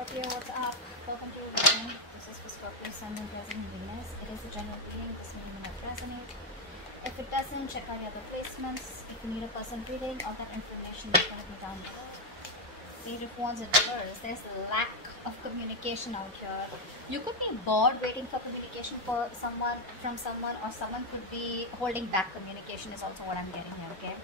Scorpio, what's up? Welcome to your reading. This is for Scorpio, Sun, Moon, Rising, and Venus. It is a general reading. This may not resonate. If it doesn't, check out your other placements. If you need a person reading, all that information is going to be down below. Page of Wands in reverse. There's lack of communication out here. You could be bored waiting for communication for someone from someone, or someone could be holding back communication is also what I'm getting here, okay?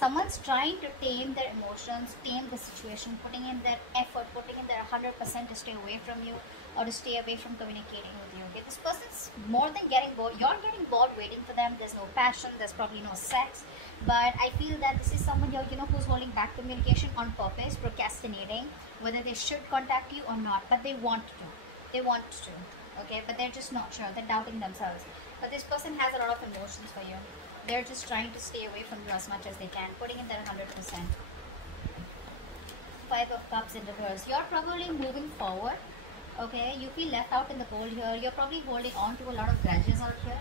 Someone's trying to tame their emotions, tame the situation, putting in their effort, putting in their 100% to stay away from you or to stay away from communicating with you, okay? This person's more than getting bored. You're getting bored waiting for them. There's no passion. There's probably no sex. But I feel that this is someone here, who's holding back communication on purpose, procrastinating, whether they should contact you or not, but they want to. They want to, okay? But they're just not sure. They're doubting themselves. But this person has a lot of emotions for you. They're just trying to stay away from you as much as they can, putting in their 100%. Five of Cups in reverse. You're probably moving forward, okay? You feel left out in the cold here. You're probably holding on to a lot of grudges out here.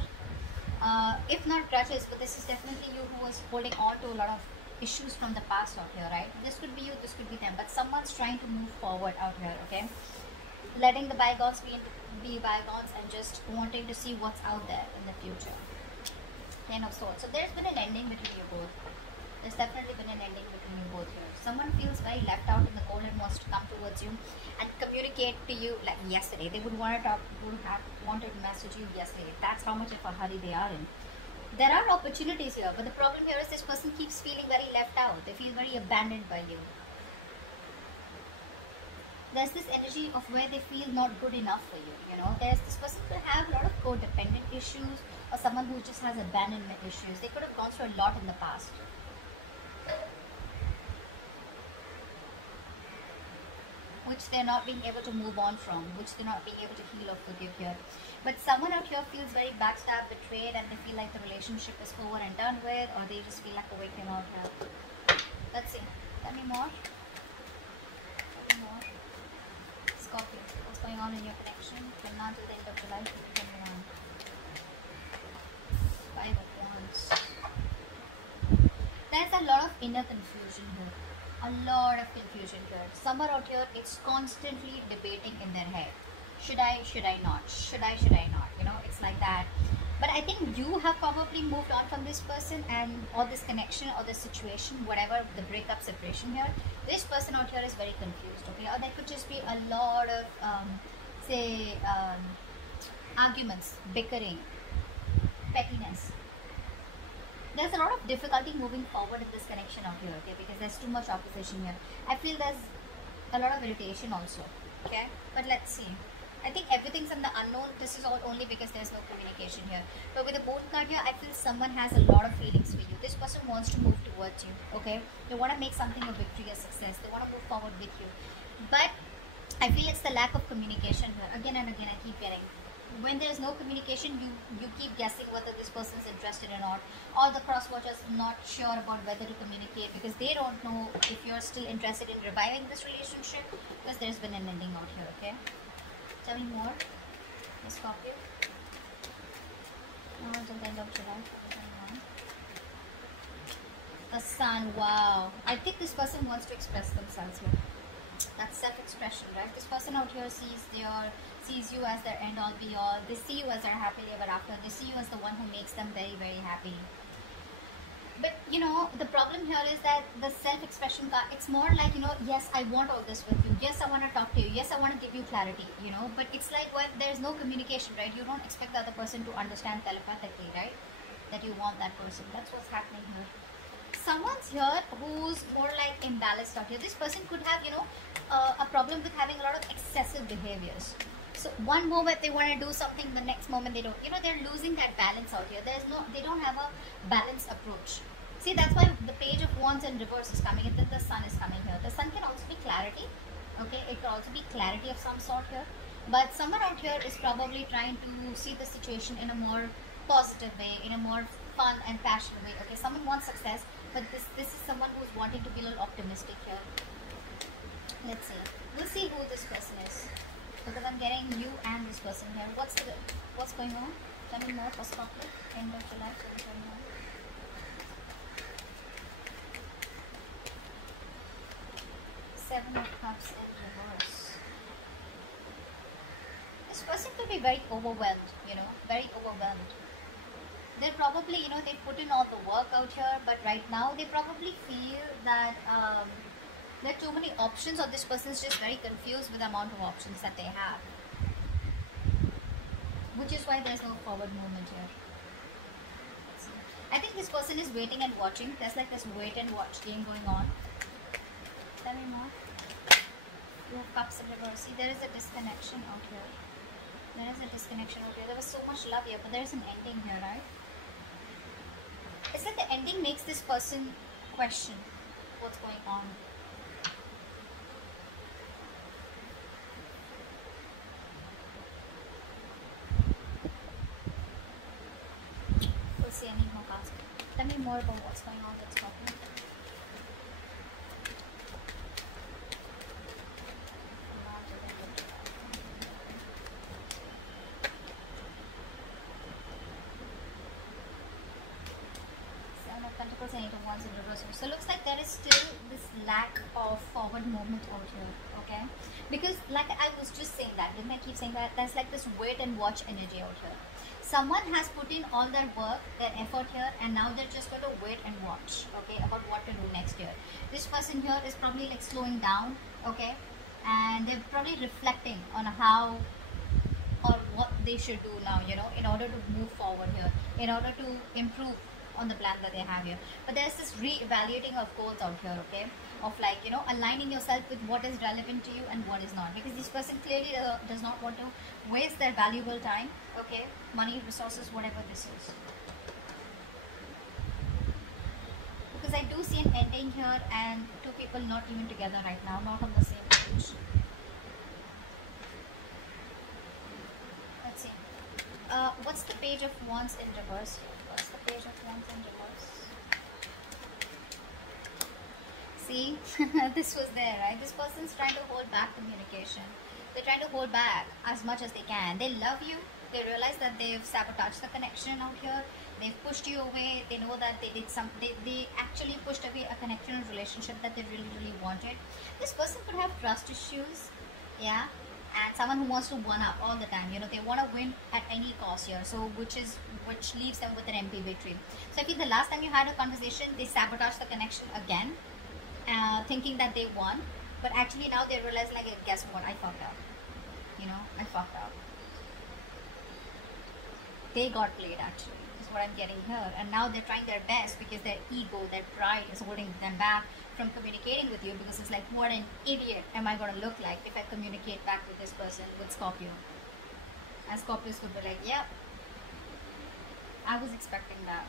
If not grudges, but this is definitely you who is holding on to a lot of issues from the past out here, right? This could be you, this could be them, but someone's trying to move forward out here, okay? Letting the bygones be bygones and just wanting to see what's out there in the future. Ten of Swords. So there's been an ending between you both. There's definitely been an ending between you both here. Someone feels very left out in the cold and wants to come towards you and communicate to you like yesterday. They would want to talk, would have wanted to message you yesterday. That's how much of a hurry they are in. There are opportunities here, but the problem here is this person keeps feeling very left out. They feel very abandoned by you. There's this energy of where they feel not good enough for you, this person could have a lot of codependent issues, or someone who just has abandonment issues. They could have gone through a lot in the past, which they're not being able to move on from, which they're not being able to heal or forgive here. But someone out here feels very backstabbed, betrayed, and they feel like the relationship is over and done with, or they just feel like a victim out here. Let's see. Tell me more. Scorpio, what's going on in your connection from now till the end of July 2021? Five of Wands. There's a lot of inner confusion here. A lot of confusion here. Someone out here is constantly debating in their head. Should I not? Should I not? It's like that. But I think you have probably moved on from this person or this connection or this situation, whatever the breakup, separation here. This person out here is very confused, okay? Or there could just be a lot of, arguments, bickering, pettiness. There's a lot of difficulty moving forward in this connection out here, okay? Because there's too much opposition here. I feel there's a lot of irritation also, okay? But let's see. I think everything's in the unknown. This is all only because there's no communication here. But with the Moon card here, I feel someone has a lot of feelings for you. This person wants to move towards you, okay? They want to make something a victory, a success. They want to move forward with you. But I feel it's the lack of communication here. Again and again, I keep getting. When there's no communication, you keep guessing whether this person is interested or not. Or the cross-watchers not sure about whether to communicate because they don't know if you're still interested in reviving this relationship, because there's been an ending out here, okay? Tell me more, Miss Scorpio. Now until the end of July. The Sun, wow. I think this person wants to express themselves here. That's self-expression, right? This person out here sees you as their end-all be-all. They see you as their happily ever after. They see you as the one who makes them very, very happy. But, the problem here is that the self-expression card, it's more like, yes, I want all this with you. Yes, I want to talk to you. Yes, I want to give you clarity, But it's like when there's no communication, right? You don't expect the other person to understand telepathically, right? That you want that person. That's what's happening here. Someone's here who's more like imbalanced out here. This person could have, a problem with having a lot of excessive behaviors. So one moment they want to do something, the next moment they don't. They're losing that balance out here. They don't have a balanced approach. See, that's why the Page of Wands in reverse is coming, and then the Sun is coming here. The Sun can also be clarity, okay? It can also be clarity of some sort here. But someone out here is probably trying to see the situation in a more positive way, in a more fun and passionate way, okay? Someone wants success, but this is someone who's wanting to be a little optimistic here. Let's see. We'll see who this person is, because I'm getting you and this person here. What's going on? Tell me more for Scorpio. End of July 2021. Seven of Cups in reverse. This person could be very overwhelmed, you know, very overwhelmed. They're probably, you know, they put in all the work out here, but right now they probably feel that there are too many options, or this person is just very confused with the amount of options that they have. Which is why there's no forward movement here. I think this person is waiting and watching. There's like this wait and watch game going on. Tell me more. You have cups in reverse. See, there is a disconnection out here. There is a disconnection out here. There was so much love here, but there is an ending here, right? It's like the ending makes this person question what's going on. We'll see. I need more cards. Tell me more about what's going on with Scorpio. So looks like there is still this lack of forward movement out here, okay? Because like I was just saying that, didn't I keep saying that? There's like this wait and watch energy out here. Someone has put in all their work, their effort here, and now they're just going to wait and watch, okay, about what to do next year. This person here is probably like slowing down, okay? And they're probably reflecting on how or what they should do now, you know, in order to move forward here, in order to improve on the plan that they have here. But there's this re-evaluating of goals out here, okay, of like, you know, aligning yourself with what is relevant to you and what is not, because this person clearly does not want to waste their valuable time, okay, money, resources, whatever this is, because I do see an ending here and two people not even together right now, not on the same page. Let's see. What's the Page of Wands in reverse here? What's the Page of Wands in reverse? See, this was there, right? This person's trying to hold back communication. They're trying to hold back as much as they can. They love you. They realize that they've sabotaged the connection out here. They've pushed you away. They know that they did they actually pushed away a connection and relationship that they really, really wanted. This person could have trust issues, yeah, and someone who wants to one up all the time. You know, they want to win at any cost here. So which leaves them with an empty victory. So I feel the last time you had a conversation, they sabotaged the connection again, thinking that they won, but actually now they realize, like, guess what, I fucked up. You know, I fucked up. They got played, actually, is what I'm getting here. And now they're trying their best because their ego, their pride is holding them back from communicating with you, because it's like, what an idiot am I going to look like if I communicate back with this person, with Scorpio. And Scorpios would be like, yep, I was expecting that.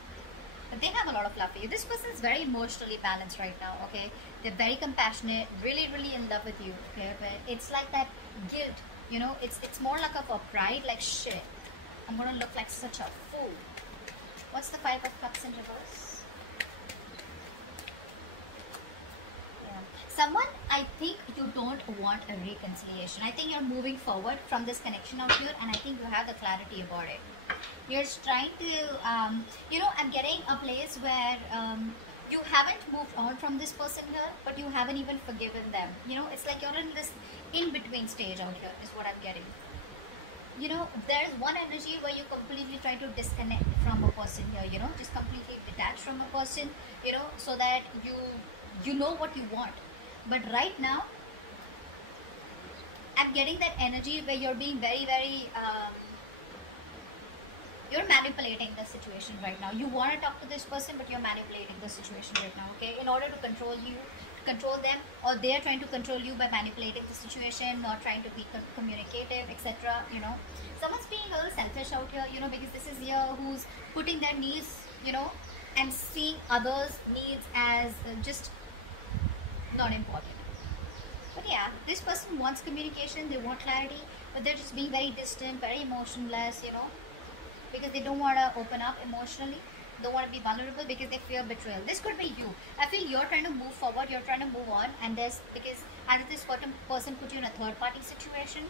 But they have a lot of love for you. This person is very emotionally balanced right now, okay? They're very compassionate, really, really in love with you, okay? But it's like that guilt, you know? It's more like a pride, like, shit, I'm going to look like such a fool. What's the Five of Cups in reverse? Yeah. Someone, I think you don't want a reconciliation. I think you're moving forward from this connection out here, and I think you have the clarity about it. You're trying to, you know, I'm getting a place where you haven't moved on from this person here, but you haven't even forgiven them. You know, it's like you're in this in-between stage out here, is what I'm getting. You know, there's one energy where you completely try to disconnect from a person here, you know, just completely detach from a person, you know, so that you know what you want. But right now, I'm getting that energy where you're being very, very, you're manipulating the situation right now. You want to talk to this person, but you're manipulating the situation right now, okay, in order to control you, control them, or they're trying to control you by manipulating the situation, not trying to be communicative, etc. You know, someone's being a little selfish out here, you know, because this is here who's putting their needs, you know, and seeing others' needs as just not important. But yeah, this person wants communication, they want clarity, but they're just being very distant, very emotionless, you know, because they don't want to open up emotionally. Don't want to be vulnerable because they fear betrayal. This could be you. I feel you're trying to move forward, you're trying to move on, and there's, because either this person put you in a third party situation,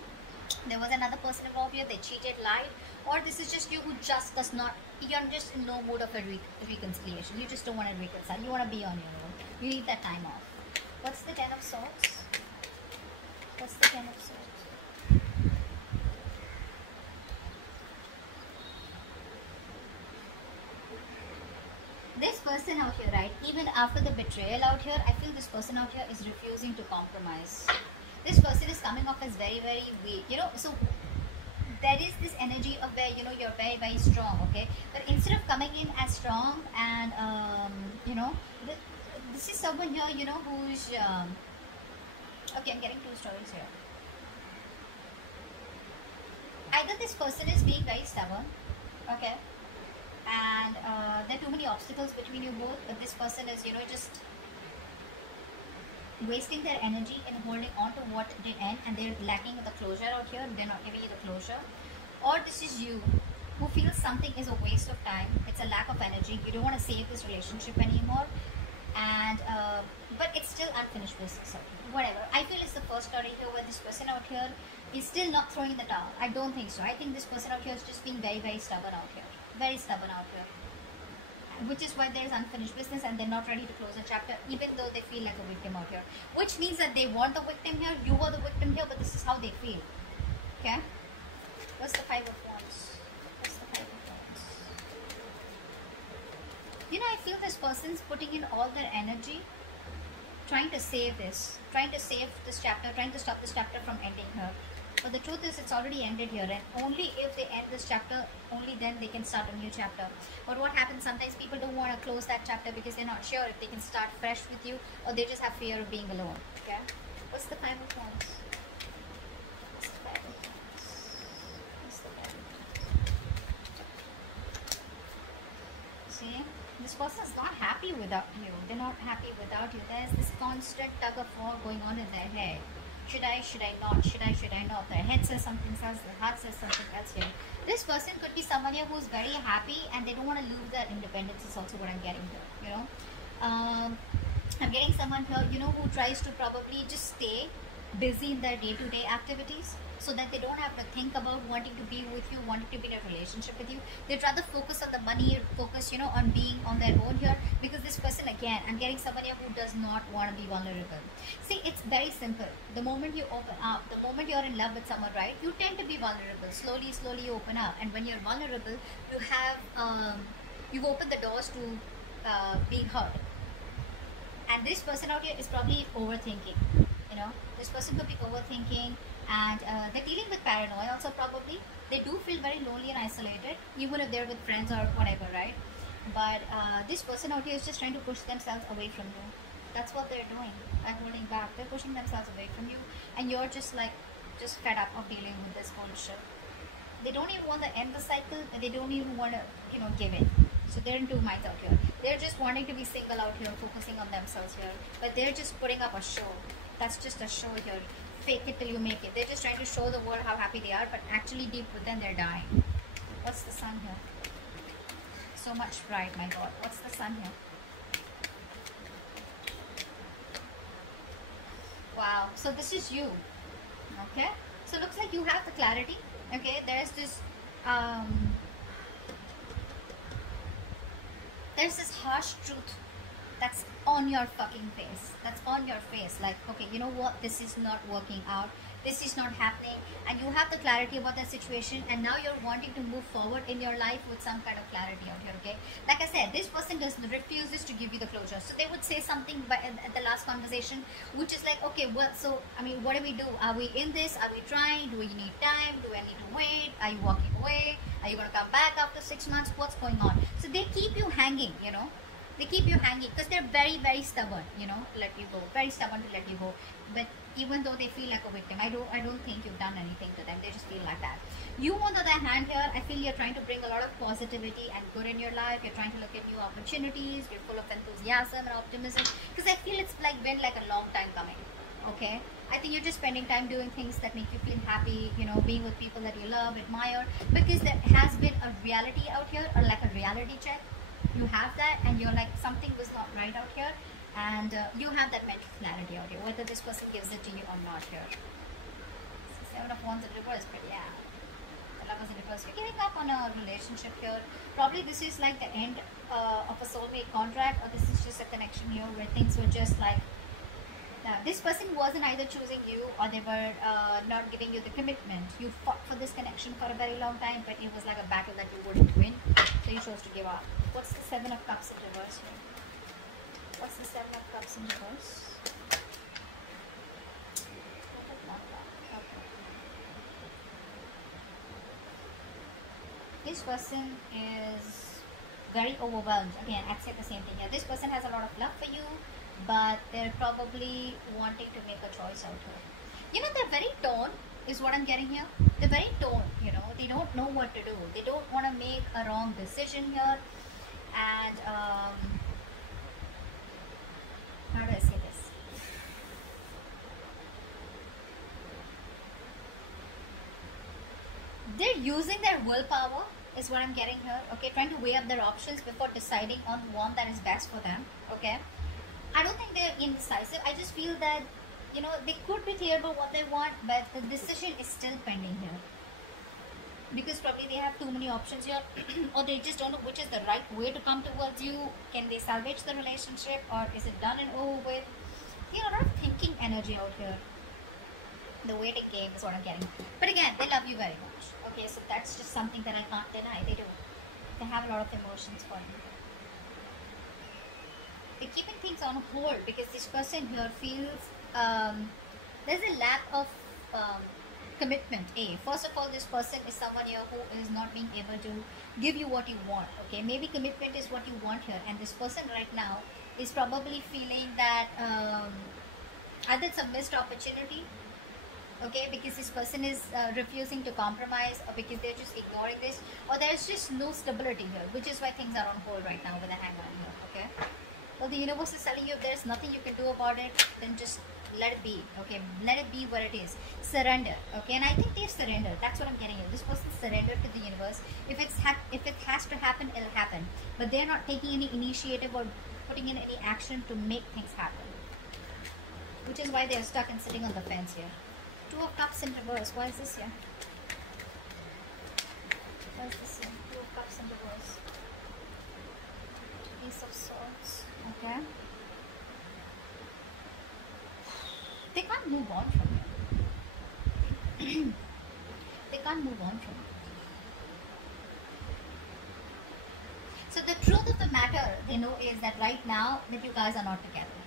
there was another person involved here, they cheated, lied, or this is just you who just does not, you're just in no mood of a reconciliation. You just don't want to reconcile. You want to be on your own. You need that time off. What's the Ten of Swords? What's the Ten of Swords? person out here, right, even after the betrayal out here, I feel this person out here is refusing to compromise. This person is coming off as very, very weak, you know. So there is this energy of where, you know, you're very, very strong, okay, but instead of coming in as strong and you know, this is someone here, you know, who's okay, I'm getting two stories here. Either this person is being very stubborn, okay, and there are too many obstacles between you both, but this person is, you know, just wasting their energy in holding on to what did end, and they're lacking the closure out here. They're not giving you the closure. Or this is you who feels something is a waste of time, it's a lack of energy, you don't want to save this relationship anymore, and but it's still unfinished business. Whatever, I feel it's the first story here where this person out here is still not throwing in the towel. I don't think so. I think this person out here is just being very, very stubborn out here, very stubborn out here, which is why there is unfinished business and they're not ready to close a chapter, even though they feel like a victim out here, which means that they want the victim here, you are the victim here, but this is how they feel. Okay, what's the Five of Wands? What's the Five of Wands? You know, I feel this person's putting in all their energy trying to save this, trying to save this chapter, trying to stop this chapter from ending here. But the truth is, it's already ended here, and only if they end this chapter, only then they can start a new chapter. But what happens, sometimes people don't want to close that chapter because they're not sure if they can start fresh with you, or they just have fear of being alone. Okay? What's the Five of Wands? What's the Five of Wands? What's the Five of Wands? See? This person is not happy without you. They're not happy without you. There's this constant tug of war going on in their head. Should I not? Should I not? Their head says something else, their heart says something else here. This person could be someone here who's very happy and they don't want to lose their independence, is also what I'm getting here, you know. I'm getting someone here, you know, who tries to probably just stay busy in their day-to-day activities so that they don't have to think about wanting to be with you, wanting to be in a relationship with you. They'd rather focus on the money, focus, you know, on being on their own here, because this person, again, I'm getting someone here who does not want to be vulnerable. See, it's very simple. The moment you open up, the moment you're in love with someone, right, you tend to be vulnerable. Slowly you open up, and when you're vulnerable, you have you've opened the doors to being hurt. And this person out here is probably overthinking, you know. This person could be overthinking, and they're dealing with paranoia also probably. They do feel very lonely and isolated, even if they're with friends or whatever, right? But this person out here is just trying to push themselves away from you. That's what they're doing by holding back. They're pushing themselves away from you, and you're just like, just fed up of dealing with this bullshit. They don't even want to end the cycle, and they don't even want to, you know, give in. So they're in two minds out here. They're just wanting to be single out here, focusing on themselves here, but they're just putting up a show. That's just a show here. Fake it till you make it. They're just trying to show the world how happy they are, but actually deep within they're dying. What's the Sun here? So much pride, my God. What's the Sun here? Wow. So this is you. Okay. So it looks like you have the clarity. Okay. There's this harsh truth that's on your fucking face. That's on your face. Like, okay, you know what? This is not working out. This is not happening. And you have the clarity about that situation. And now you're wanting to move forward in your life with some kind of clarity out here, okay? Like I said, this person refuses to give you the closure. So they would say something at the last conversation, which is like, okay, well, so, I mean, what do we do? Are we in this? Are we trying? Do we need time? Do I need to wait? Are you walking away? Are you going to come back after 6 months? What's going on? So they keep you hanging, you know? They keep you hanging because they're very, very stubborn, you know, to let you go. Very stubborn to let you go. But even though they feel like a victim, I don't think you've done anything to them. They just feel like that. You, on the other hand here, I feel you're trying to bring a lot of positivity and good in your life. You're trying to look at new opportunities. You're full of enthusiasm and optimism. Because I feel it's like been like a long time coming. Okay? I think you're just spending time doing things that make you feel happy, you know, being with people that you love, admire. Because there has been a reality out here, or like a reality check. You have that, and you're like, something was not right out here, and you have that mental clarity out here, whether this person gives it to you or not here. Seven of Wands in reverse, but yeah, the Lovers in reverse. You're giving up on a relationship here. Probably this is like the end of a soulmate contract, or this is just a connection here where things were just like, this person wasn't either choosing you, or they were not giving you the commitment. You fought for this connection for a very long time, but it was like a battle that you wouldn't win. So you chose to give up. What's the Seven of Cups in reverse here? What's the Seven of Cups in reverse? This person is very overwhelmed. Again, I'd say the same thing here. This person has a lot of love for you, but they're probably wanting to make a choice out here. You know, they're very torn, is what I'm getting here. They're very torn, you know. They don't know what to do. They don't want to make a wrong decision here. And, how do I say this? They're using their willpower, is what I'm getting here. Okay, trying to weigh up their options before deciding on one that is best for them. Okay, I don't think they're indecisive. I just feel that, you know, they could be clear about what they want, but the decision is still pending here. Because probably they have too many options here, or they just don't know which is the right way to come towards you. Can they salvage the relationship, or is it done and over with? You know, a lot of thinking energy out here. The waiting game is what I'm getting. But again, they love you very much. Okay, so that's just something that I can't deny. They do. They have a lot of emotions for you. They're keeping things on hold because this person here feels there's a lack of commitment. First of all, this person is someone here who is not being able to give you what you want. Okay, maybe commitment is what you want here, and this person right now is probably feeling that either it's a missed opportunity. Okay, because this person is refusing to compromise, or because they're just ignoring this, or there's just no stability here, which is why things are on hold right now with a hangman here. Okay, well, the universe is telling you if there's nothing you can do about it, then just let it be. Okay, let it be what it is. Surrender. Okay, and I think they've surrendered. That's what I'm getting here. This person surrendered to the universe. If it has to happen, it'll happen. But they're not taking any initiative or putting in any action to make things happen, which is why they're stuck and sitting on the fence here. Two of Cups in reverse. Why is this here? Why is this here? Two of Cups in reverse. Ace of Swords. Okay. They can't move on from it. They can't move on from it. So the truth of the matter, they know, is that right now that you guys are not together.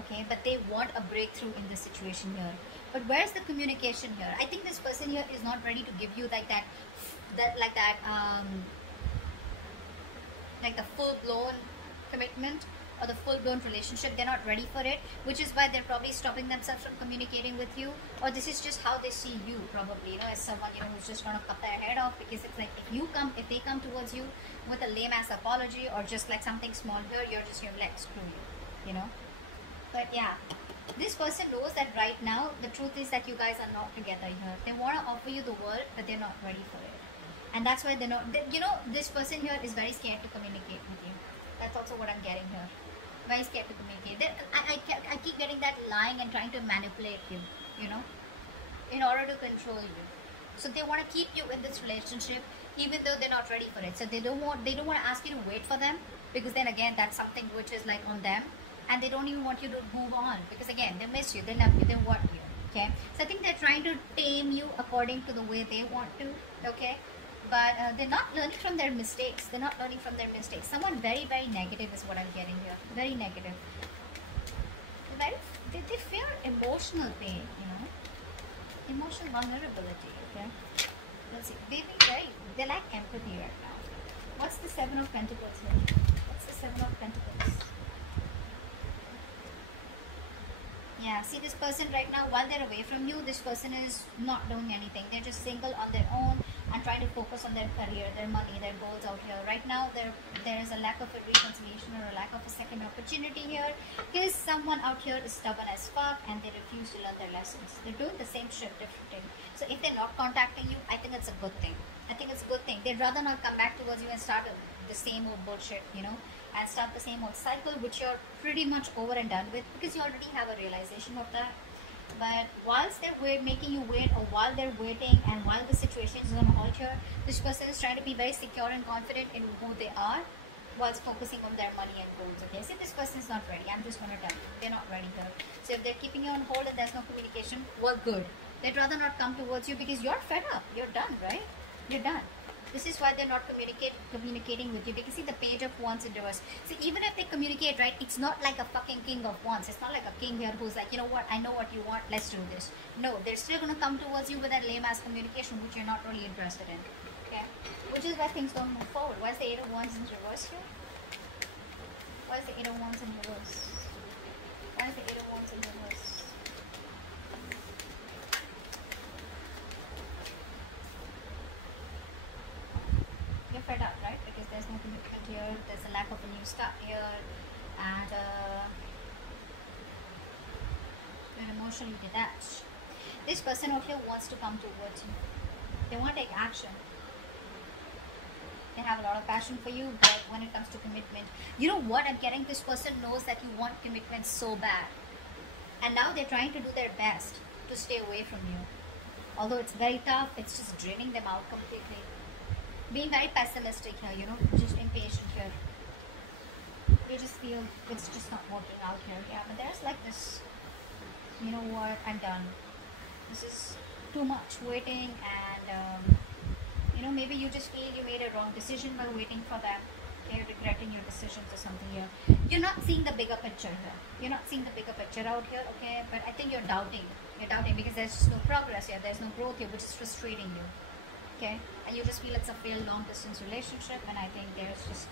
Okay, but they want a breakthrough in this situation here. But where's the communication here? I think this person here is not ready to give you like the full-blown commitment or the full-blown relationship. They're not ready for it, which is why they're probably stopping themselves from communicating with you. Or this is just how they see you, probably, you know, as someone, you know, who's just gonna cut their head off. Because it's like, if they come towards you with a lame-ass apology or just like something small here, you're just like, screw you, you know. But yeah, this person knows that right now the truth is that you guys are not together here. They want to offer you the world, but they're not ready for it, and that's why they're not. You know, this person here is very scared to communicate with you. That's also what I'm getting here. Very scared to communicate. I keep getting that lying and trying to manipulate you, you know, in order to control you. So they want to keep you in this relationship even though they're not ready for it. So they don't want to ask you to wait for them, because then again that's something which is like on them. And they don't even want you to move on, because again, they miss you, they love you, they want you. Okay, so I think they're trying to tame you according to the way they want to. Okay, but they're not learning from their mistakes. They're not learning from their mistakes. Someone very, very negative is what I'm getting here. Very negative. They fear emotional pain, you know, emotional vulnerability. Okay, let's see. They lack empathy right now. What's the Seven of Pentacles here? What's the Seven of Pentacles? Yeah, see, this person right now, while they're away from you, this person is not doing anything. They're just single on their own and trying to focus on their career, their money, their goals out here. Right now, there is a lack of a reconciliation or a lack of a second opportunity here, because someone out here is stubborn as fuck and they refuse to learn their lessons. They're doing the same shit differently. So if they're not contacting you, I think it's a good thing. I think it's a good thing. They'd rather not come back towards you and start the same old bullshit, you know, and start the same old cycle, which you're pretty much over and done with, because you already have a realization of that. But whilst they're making you wait, or while they're waiting and while the situation is on hold here, this person is trying to be very secure and confident in who they are, whilst focusing on their money and goals. Okay, see, this person is not ready. I'm just going to tell you, they're not ready here. So if they're keeping you on hold and there's no communication, well, good. They'd rather not come towards you because you're fed up. You're done, right? You're done. This is why they're not communicating with you, because see the Page of Wands in reverse. So even if they communicate, right, it's not like a fucking King of Wands. It's not like a king here who's like, you know what, I know what you want, let's do this. No, they're still going to come towards you with that lame ass communication which you're not really interested in. Okay, which is why things don't move forward. Why is the Eight of Wands in reverse here? Why is the Eight of Wands in reverse? Why is the Eight of Wands in reverse? You're fed up, right? Because there's no commitment here, there's a lack of a new start here, and you're emotionally detached. This person over here wants to come towards you. They want to take action. They have a lot of passion for you, but when it comes to commitment, you know what I'm getting? This person knows that you want commitment so bad, and now they're trying to do their best to stay away from you. Although it's very tough, it's just draining them out completely. Being very pessimistic here, you know, just impatient here. You just feel it's just not working out here. Yeah, but there's like this, you know what, I'm done. This is too much waiting, and you know, maybe you just feel you made a wrong decision by waiting for them. You're regretting your decisions or something here. You're not seeing the bigger picture here. You're not seeing the bigger picture out here, okay? But I think you're doubting. You're doubting because there's just no progress here. There's no growth here, which is frustrating you. Okay, and you just feel it's a failed long distance relationship, and I think there's just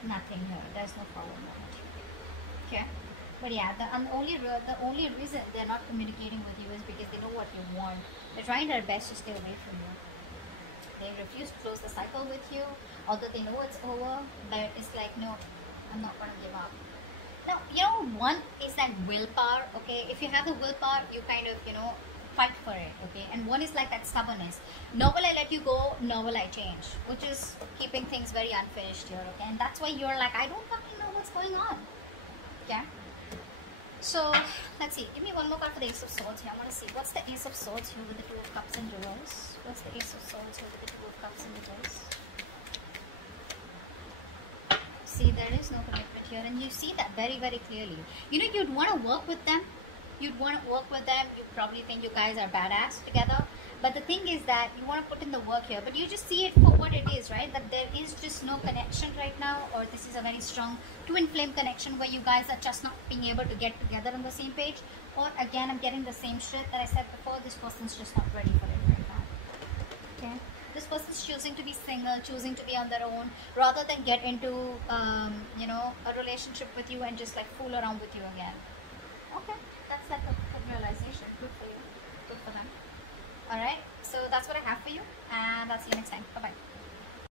nothing here. There's no forward moment. Okay, but yeah, the only reason they're not communicating with you is because they know what you want. They're trying their best to stay away from you. They refuse to close the cycle with you, although they know it's over. But it's like, no, I'm not going to give up. Now, you know, one is that willpower. Okay, if you have the willpower, you kind of, you know, fight for it, okay? And one is like that stubbornness. Nor will I let you go, nor will I change, which is keeping things very unfinished here, okay? And that's why you're like, I don't fucking know what's going on, okay? So let's see, give me one more card for the Ace of Swords here. I want to see what's the Ace of Swords here with the Two of Cups in reverse. What's the Ace of Swords here with the Two of Cups in reverse? See, there is no commitment here, and you see that very, very clearly. You know, you'd want to work with them. You'd want to work with them. You probably think you guys are badass together. But the thing is that you want to put in the work here. But you just see it for what it is, right? That there is just no connection right now. Or this is a very strong twin flame connection where you guys are just not being able to get together on the same page. Or again, I'm getting the same shit that I said before. This person's just not ready for it right now. Okay? This person's choosing to be single, choosing to be on their own, rather than get into, you know, a relationship with you and just like fool around with you again. Okay? That's like a realization. Good for you. Good for them. Alright, so that's what I have for you, and I'll see you next time. Bye bye.